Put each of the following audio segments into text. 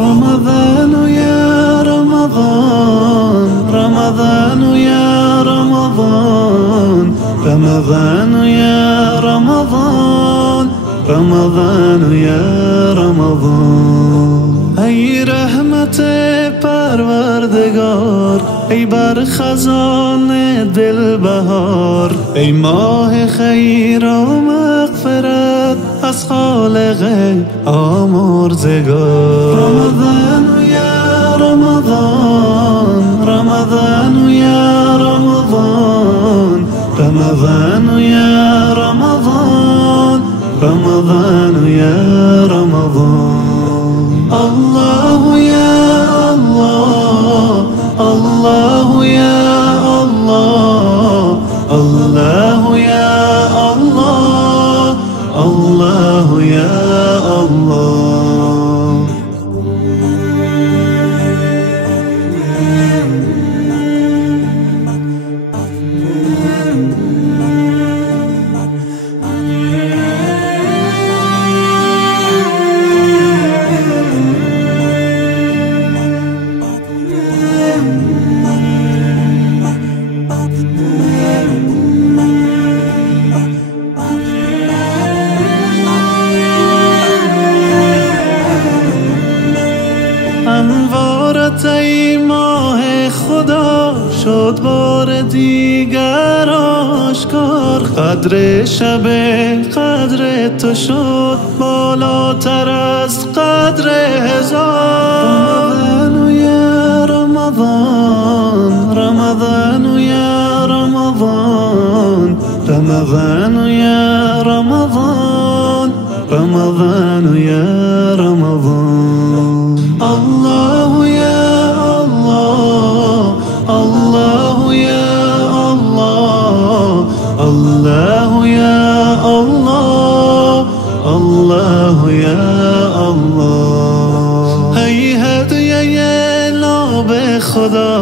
رمضان يا رمضان، رمضان يا رمضان، رمضان يا رمضان، رمضان يا رمضان. ای رحمت پروردگار، ای بر خزان دل بهار، ای ماه خیر و مغفرت از خالق آمرزگار. رمضان یا رمضان، رمضان یا رمضان، رمضان یا رمضان، رمضان یا رمضان. الله يا الله، الله يا الله، الله يا الله، الله يا الله. انوارت ای ماه خدا شد بار دیگر آشکار، قدر شب قدر تو شد بالاتر از قدر هزار. رمضان یا رمضان، رمضان یا رمضان، رمضان یا رمضان، رمضان یا رمضان. الله يا الله، الله يا الله، الله يا الله، الله يا الله. ای هدیه ناب خدا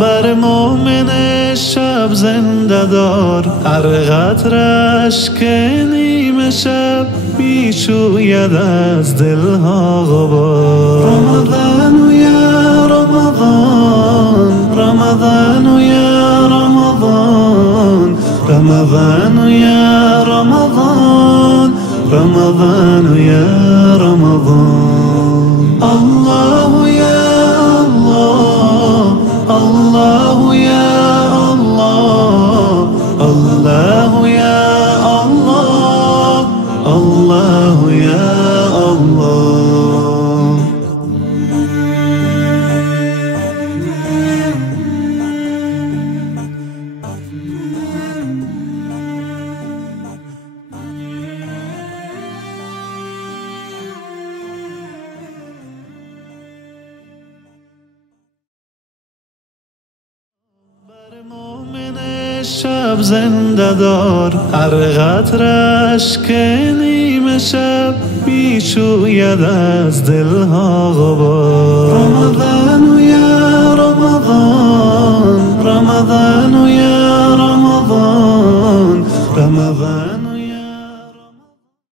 بر مومن شب زنده دار، هر قطرش که نیمه شب میشوید از دلها غبار. رمضان یا رمضان، رمضان یا رمضان، رمضان یا رمضان، رمضان یا رمضان. الله یا الله، الله یا الله، الله یا الله، الله يا الله. بر مومن شب زنده دار، هر قطرش که نیمه شب میشوید از دلها غبار. رمضان یا رمضان، رمضان یا